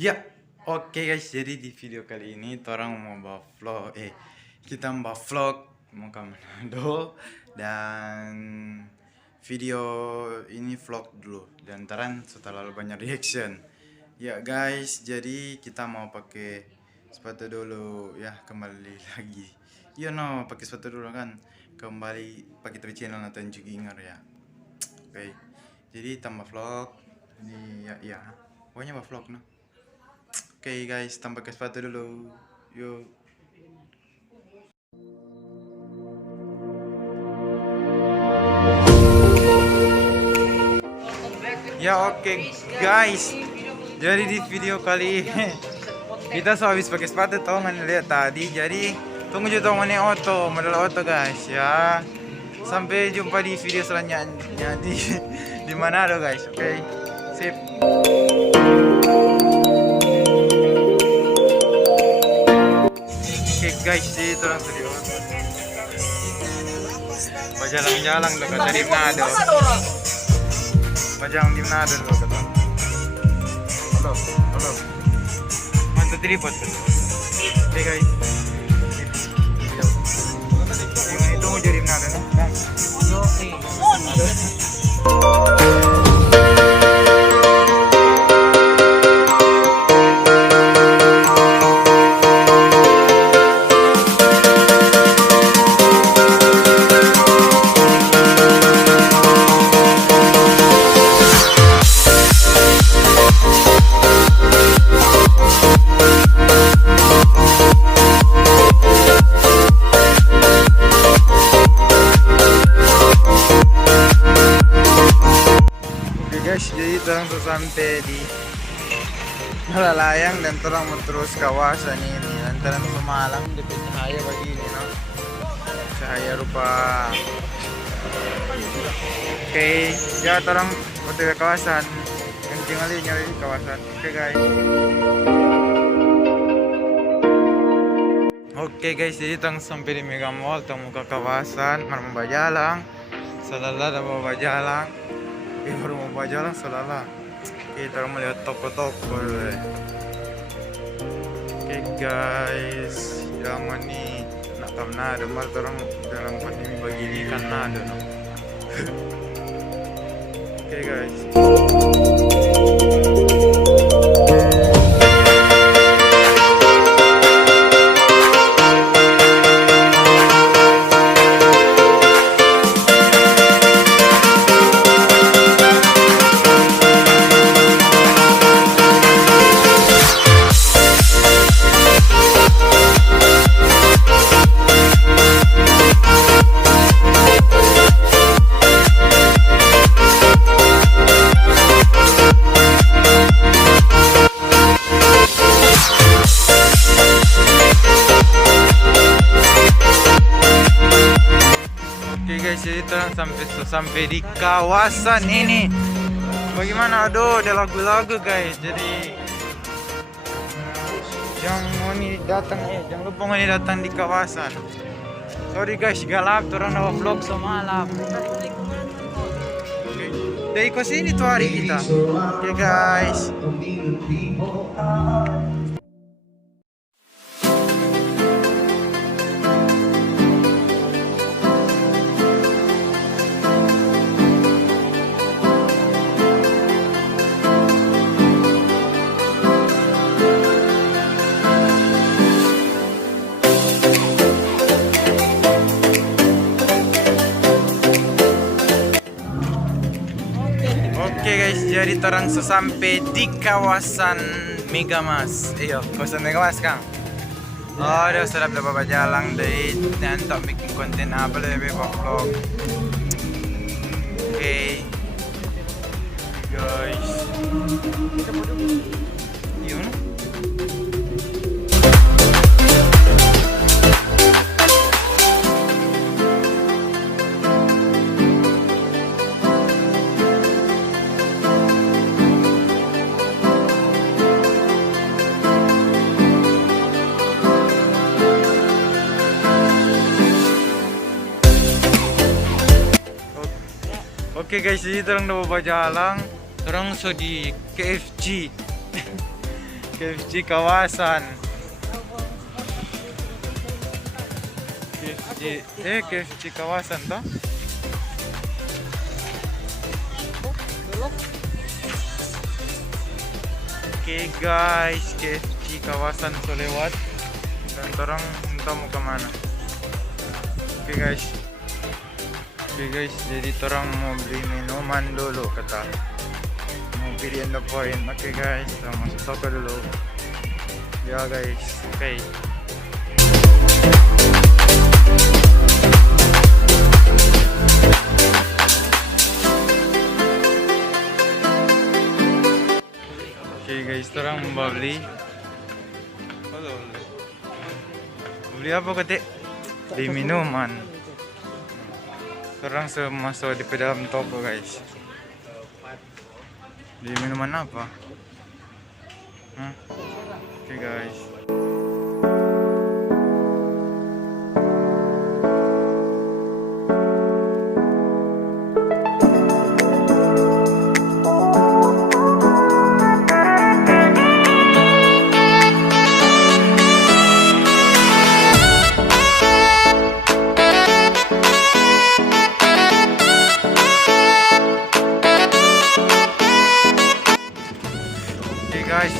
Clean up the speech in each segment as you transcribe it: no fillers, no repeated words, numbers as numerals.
Ya, oke guys, jadi di video kali ini orang mau bawa vlog, kita mau vlog mau ke Manado dan video ini vlog dulu dan taran setelah banyak reaction. Ya guys, jadi kita mau pakai sepatu dulu ya, kembali lagi. Pakai sepatu dulu kan. Kembali pakai TV channel atau Juginger ya. Oke. Jadi tambah vlog. Ini ya. Pokoknya mau vlog no. Oke guys, tambah ke sepatu dulu. Yuk. Ya oke guys. Jadi di video kali ini kita habis pakai sepatu tau nggak lihat tadi. Jadi tunggu juga tau model auto guys ya. Sampai jumpa di video selanjutnya di Manado guys. Oke. Sip. Guys, itu lang tadi Pajalang-jalang lo kata di Manado. Pajalang di Manado lo kata. Halo. Mantap tripod. Oke guys. Itu mau jadi Manado kan? Guys, jadi terang sampai di Malalayang dan terang terus kawasan ini lantaran pemalang di cahaya begini no? Cahaya rupa. Oke, ya terang ke kawasan kencing nyari kawasan. Oke guys. Oke guys, jadi terang sampai di Mega Mall temu ke kawasan Marmbajalang. Salala dan Bajalang. Baru mau berjalan selala kita melihat toko-toko dulu. Oke guys, jangan nih nak Manado mal orang dalam pandemi begini kan ada no. Oke guys. Jadi terang sampai di kawasan ini. Bagaimana? Aduh, ada lagu-lagu guys. Jadi jangan lupa nih datang di kawasan. Sorry guys, galap turun nawa vlog semalam. Dari ke sini tuh hari kita. Oke guys. Oke guys, jadi terang sampai di kawasan Megamas. Kawasan Megamas Kang. Oh, udah sedap dapat jalan dari untuk bikin konten apa lebih vlog. Oke. Guys. Yun. Oke guys, jadi terang udah bawa jalan, terang so di KFC KFC kawasan. KFC kawasan toh. Oke guys, KFC kawasan so lewat dan orang entah mau kemana. Oke guys, jadi orang mau beli minuman dulu kata. Mau pilih the point. Oke guys, kita masuk toko dulu. Ya guys, oke. Oke guys, orang mau beli. Beli apa kete? Beli minuman. Orang masuk di dalam toko guys. Beli minuman apa? Oke guys. Guys,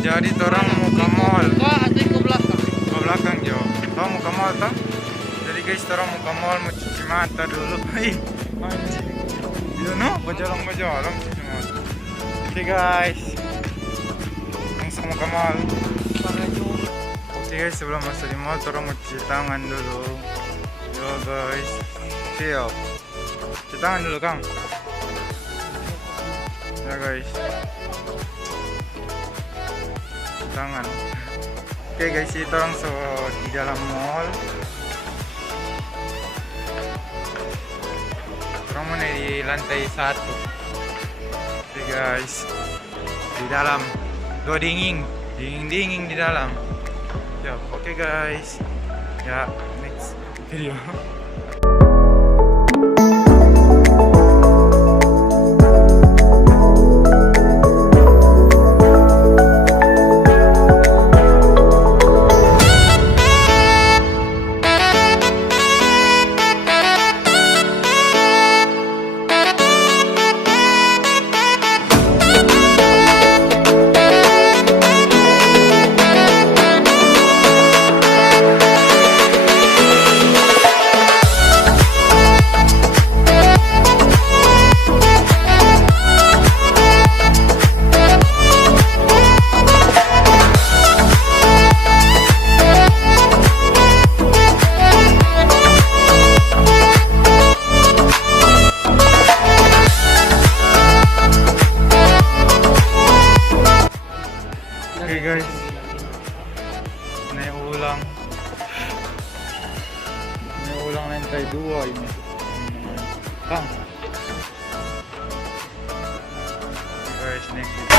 jadi orang mau ke mall. Ke belakang Jo. Tahu mau ke mall toh? Jadi guys, orang mau ke mall mau cuci mata dulu. Ih, anjing. You know, berjalan cuci mata. Oke guys, langsung mau ke mall. Oke guys, sebelum masuk di mall, orang mau cuci tangan dulu. Yo guys, siap. Cuci tangan dulu Kang. Ya guys. Tangan. Oke guys, itu langsung di dalam mall. Orang mana di lantai 1. Oke guys, di dalam. Dingin di dalam. Ya, oke guys. Ya, next video. Oke guys, naik ulang lantai 2 ini. Kang. Guys, next video.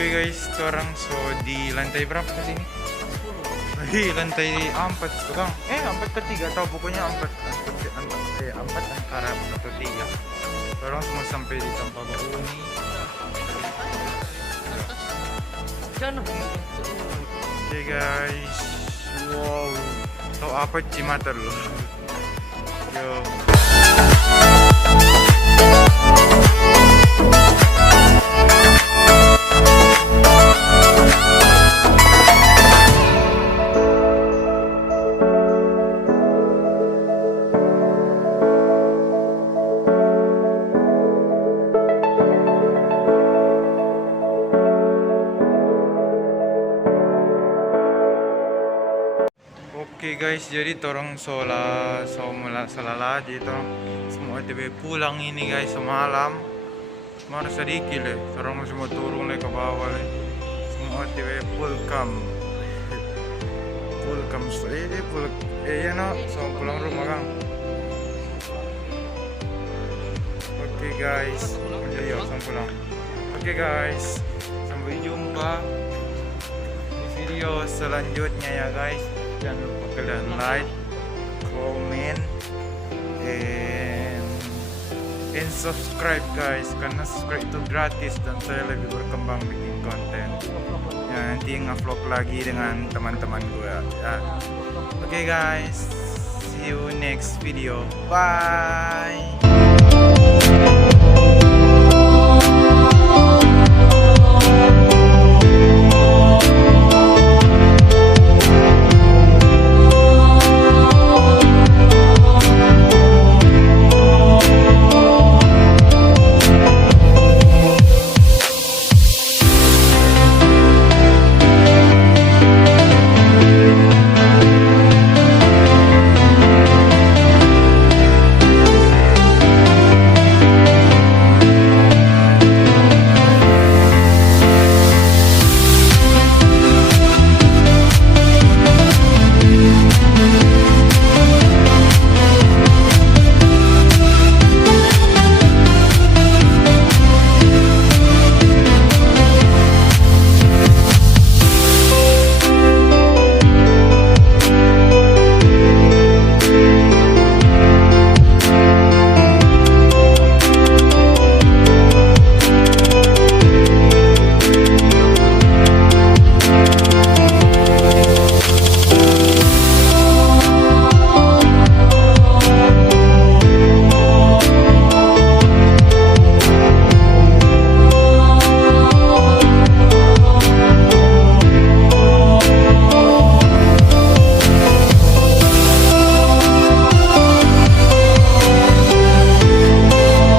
Oke guys, orang so di lantai berapa tadi ini? Lantai 4 tuh Kang. 4 ke 3 atau pokoknya 4 antara 4 atau 3. Orang semua sampai di tempat bau ini. Oke guys, wow, tahu apa cimata dulu? Yo. Oke guys, jadi torong selala jadi semua TB pulang ini guys semalam. Semua sedikit le, torong semua turun le ke bawah le. Semua TB full cam so pulang rumah Kang. Oke guys, yuk sama pulang. Oke guys, sampai jumpa di video selanjutnya ya guys. Jangan lupa kalian like, comment, and subscribe guys, karena subscribe itu gratis dan saya lebih berkembang bikin konten ya, nanti nge-vlog lagi dengan teman-teman gue ya. Oke guys, see you next video, bye.